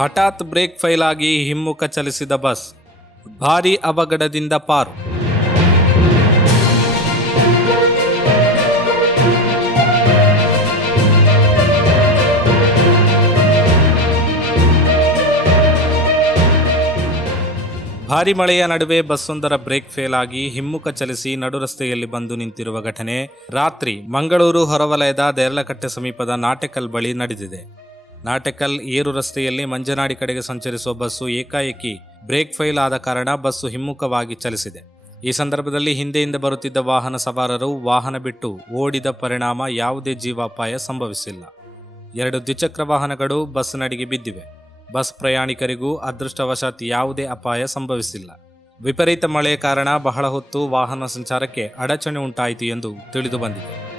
ಹಠಾತ್ break file ಆಗಿ ಹಿಮ್ಮುಖ ಚಲಿಸಿದ ಬಸ್. ಭಾರೀ ಅವಘಡದಿಂದ ಪಾರು. ಭಾರಿ ಮಳೆಯ ನಡುವೆ ಬಸ್ಸೊಂದರ ಬ್ರೇಕ್ ಫೇಲ್ ಆಗಿ ಹಿಮ್ಮುಖ ಚಲಿಸಿ ನಡು ರಸ್ತೆಯಲ್ಲಿ ಬಂದು ನಿಂತಿರುವ ಘಟನೆ ರಾತ್ರಿ ಮಂಗಳೂರು ಹೊರವಲಯದ ದೇರ್ಲಕಟ್ಟೆ ಸಮೀಪದ ನಾಟೆಕಲ್ ಬಳಿ ನಡೆದಿದೆ. ನಾಟೆಕಲ್ ಏರು ರಸ್ತೆಯಲ್ಲಿ ಮಂಜನಾಡಿ ಕಡೆಗೆ ಸಂಚರಿಸುವ ಬಸ್ಸು ಏಕಾಏಕಿ ಬ್ರೇಕ್ ಫೈಲ್ ಆದ ಕಾರಣ ಬಸ್ಸು ಹಿಮ್ಮುಖವಾಗಿ ಚಲಿಸಿದೆ. ಈ ಸಂದರ್ಭದಲ್ಲಿ ಹಿಂದೆಯಿಂದ ಬರುತ್ತಿದ್ದ ವಾಹನ ಸವಾರರು ವಾಹನ ಬಿಟ್ಟು ಓಡಿದ ಪರಿಣಾಮ ಯಾವುದೇ ಜೀವಾಪಾಯ ಸಂಭವಿಸಿಲ್ಲ. ಎರಡು ದ್ವಿಚಕ್ರ ವಾಹನಗಳು ಬಸ್ ನಡಿಗೆ ಬಿದ್ದಿವೆ. ಬಸ್ ಪ್ರಯಾಣಿಕರಿಗೂ ಅದೃಷ್ಟವಶಾತ್ ಯಾವುದೇ ಅಪಾಯ ಸಂಭವಿಸಿಲ್ಲ. ವಿಪರೀತ ಮಳೆಯ ಕಾರಣ ಬಹಳ ಹೊತ್ತು ವಾಹನ ಸಂಚಾರಕ್ಕೆ ಅಡಚಣೆ ಉಂಟಾಯಿತು ಎಂದು ತಿಳಿದು ಬಂದಿದೆ.